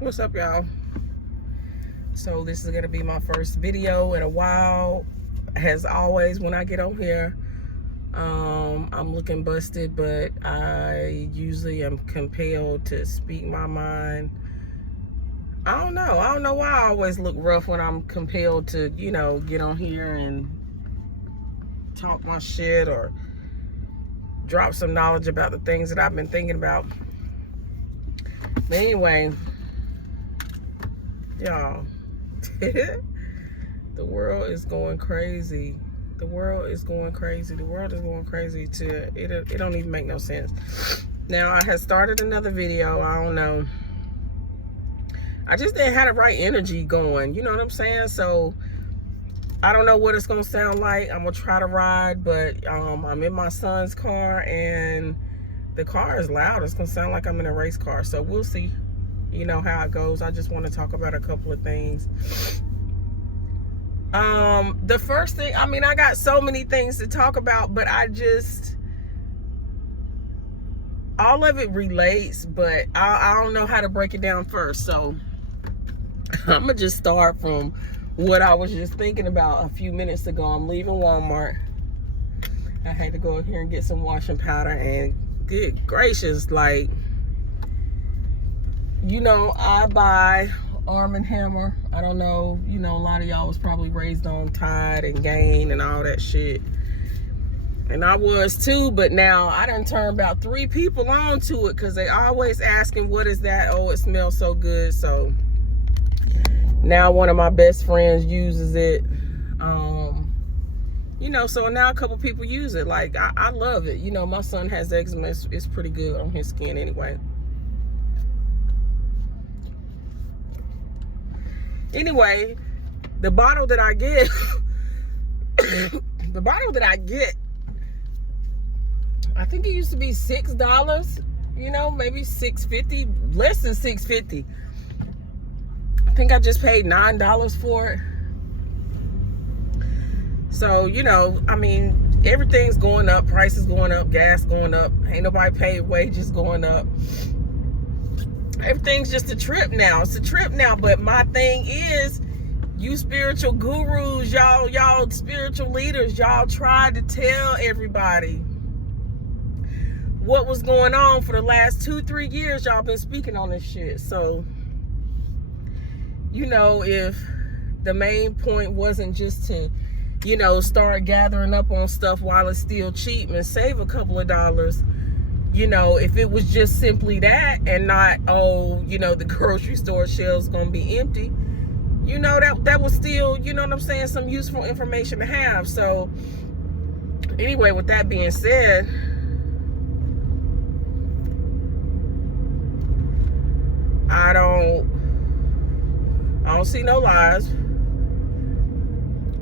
What's up, y'all? So this is gonna be my first video in a while. As always, when I get on here, I'm looking busted, but I usually am compelled to speak my mind. I don't know why I always look rough when I'm compelled to, get on here and talk my shit or drop some knowledge about the things that I've been thinking about. But anyway, y'all, the world is going crazy. The world is going crazy. The world is going crazy to it don't even make no sense. Now, I had started another video. I don't know. I just didn't have the right energy going. You know what I'm saying? So I don't know what it's gonna sound like. I'm gonna try to ride, but I'm in my son's car and the car is loud. It's gonna sound like I'm in a race car. So we'll see, how it goes. I just want to talk about a couple of things. The first thing, I got so many things to talk about, but all of it relates, but I don't know how to break it down first. So I'm gonna just start from what I was just thinking about a few minutes ago. I'm leaving Walmart. I had to go in here and get some washing powder, and good gracious, I buy Arm & Hammer. I don't know, a lot of y'all was probably raised on Tide and Gain and all that shit. And I was too, but now I done turned about 3 people on to it because they always asking, what is that? Oh, it smells so good. So now one of my best friends uses it. So now a couple people use it. I love it. My son has eczema. It's pretty good on his skin anyway. Anyway, the bottle that I get, I think it used to be $6, maybe $6.50, less than $6.50. I think I just paid $9 for it. So, everything's going up, prices going up, gas going up, ain't nobody paid wages going up. Everything's just a trip now. It's a trip now. But my thing is, you spiritual gurus, y'all spiritual leaders, y'all tried to tell everybody what was going on for the last 2-3 years. Y'all been speaking on this shit. So, if the main point wasn't just to, start gathering up on stuff while it's still cheap and save a couple of dollars, if it was just simply that and not, the grocery store shelves gonna be empty, that was still, some useful information to have. So anyway, with that being said, I don't see no lies.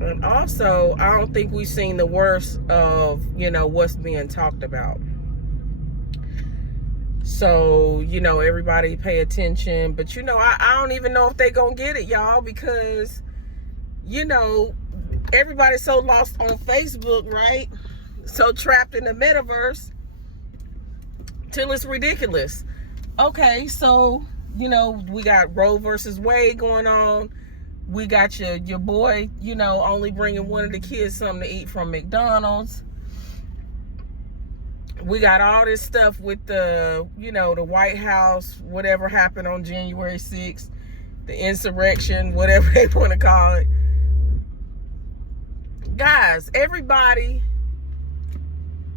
And also, I don't think we've seen the worst of, what's being talked about. So, everybody pay attention. But, I don't even know if they gonna get it, y'all, because, everybody's so lost on Facebook, right? So trapped in the metaverse till it's ridiculous. Okay, so, we got Roe versus Wade going on. We got your boy, only bringing one of the kids something to eat from McDonald's. We got all this stuff with the White House, whatever happened on January 6th, the insurrection, whatever they want to call it. Guys, everybody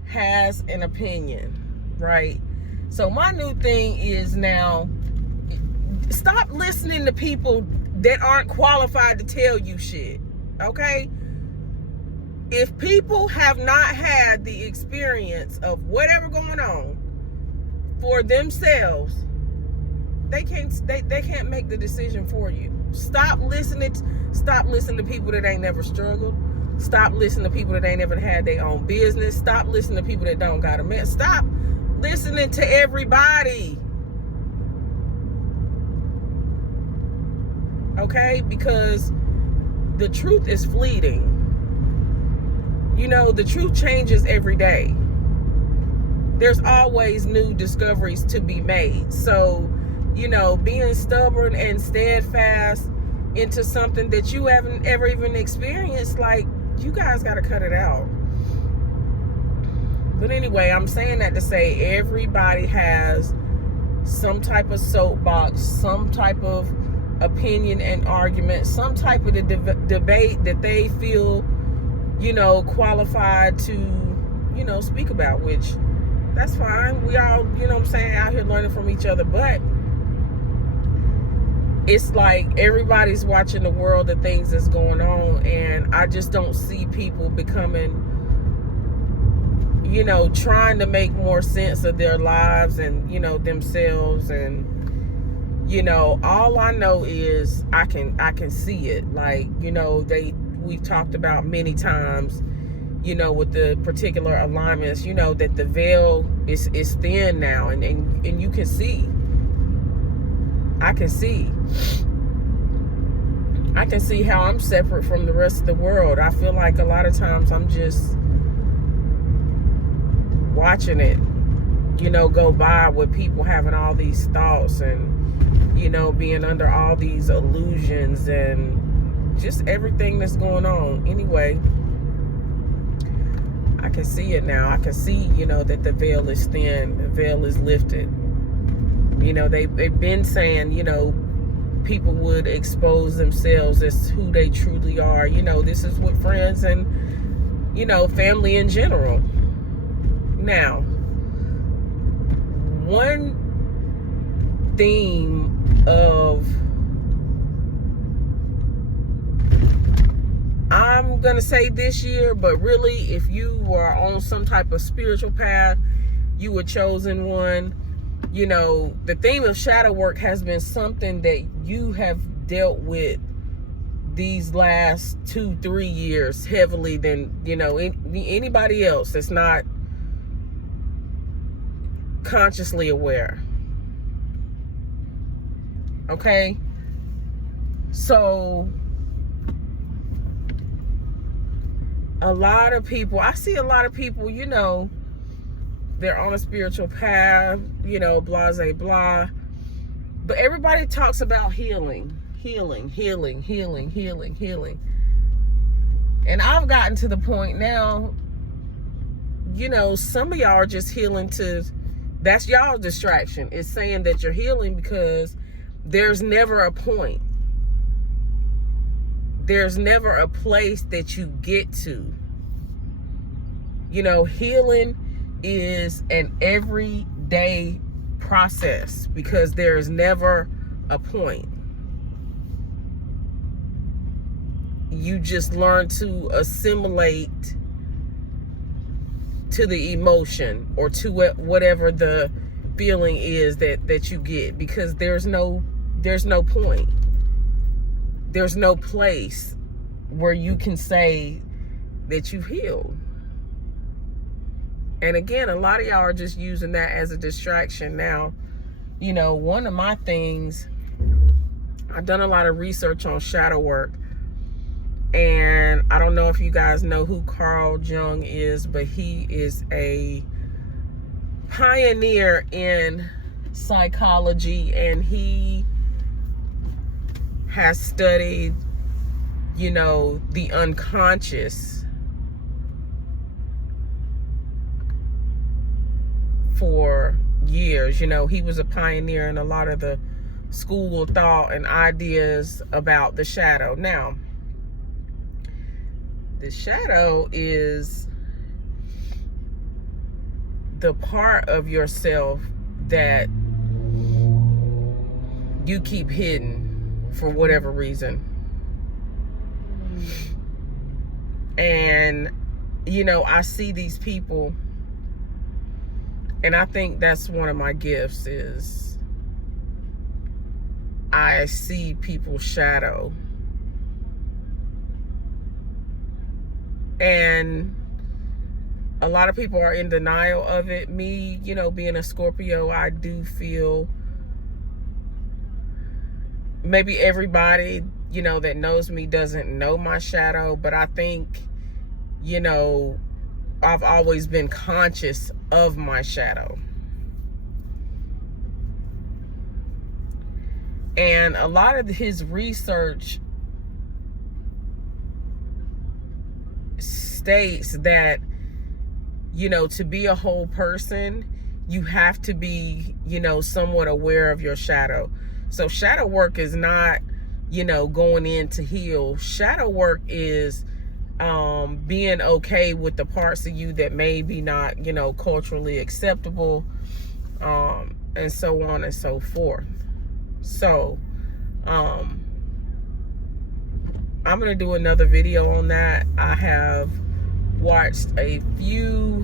has an opinion, right? So my new thing is now, stop listening to people that aren't qualified to tell you shit, okay? If people have not had the experience of whatever going on for themselves, they can't make the decision for you. Stop listening to people that ain't never struggled. Stop listening to people that ain't never had their own business. Stop listening to people that don't got a man. Stop listening to everybody. Okay? Because the truth is fleeting. The truth changes every day. There's always new discoveries to be made. So you know, being stubborn and steadfast into something that you haven't ever even experienced, like, you guys got to cut it out. But anyway, I'm saying that to say everybody has some type of soapbox, some type of opinion and argument, some type of debate that they feel, you know, qualified to, you know, speak about, which that's fine. We all, you know what I'm saying, out here learning from each other. But it's like everybody's watching the world, the things that's going on, and I just don't see people becoming, you know, trying to make more sense of their lives and, you know, themselves. And, you know, all I know is I can see it. Like, you know, we've talked about many times, you know, with the particular alignments, you know, that the veil is thin now, and you can see. I can see how I'm separate from the rest of the world. I feel like a lot of times I'm just watching it, you know, go by with people having all these thoughts and, you know, being under all these illusions and just everything that's going on. Anyway, I can see it now. I can see, you know, that the veil is thin, the veil is lifted. You know, they've been saying, you know, people would expose themselves as who they truly are. You know, this is with friends and, you know, family in general. Now, one theme of, I'm going to say this year, but really, if you are on some type of spiritual path, you were chosen one. You know, the theme of shadow work has been something that you have dealt with these last 2-3 years heavily than, you know, anybody else that's not consciously aware. Okay? So a lot of people, I see a lot of people, you know, they're on a spiritual path, you know, blah, blah, blah. But everybody talks about healing. And I've gotten to the point now, you know, some of y'all are just healing to, that's y'all's distraction. It's saying that you're healing because there's never a point. There's never a place that you get to. You know, healing is an everyday process because there is never a point. You just learn to assimilate to the emotion or to whatever the feeling is that you get, because there's no point. There's no place where you can say that you've healed. And again, a lot of y'all are just using that as a distraction. Now, you know, one of my things, I've done a lot of research on shadow work. And I don't know if you guys know who Carl Jung is, but he is a pioneer in psychology, and he has studied, you know, the unconscious for years. You know, he was a pioneer in a lot of the school of thought and ideas about the shadow. Now, the shadow is the part of yourself that you keep hidden for whatever reason. And, you know, I see these people, and I think that's one of my gifts, is I see people's shadow. And a lot of people are in denial of it. Me, you know, being a Scorpio, I do feel maybe everybody, you know, that knows me doesn't know my shadow, but I think, you know, I've always been conscious of my shadow. And a lot of his research states that, you know, to be a whole person, you have to be, you know, somewhat aware of your shadow. So shadow work is not, you know, going in to heal. Shadow work is being okay with the parts of you that may be not, you know, culturally acceptable, and so on and so forth. So I'm gonna do another video on that. I have watched a few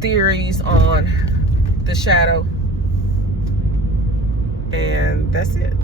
theories on the shadow, and that's it.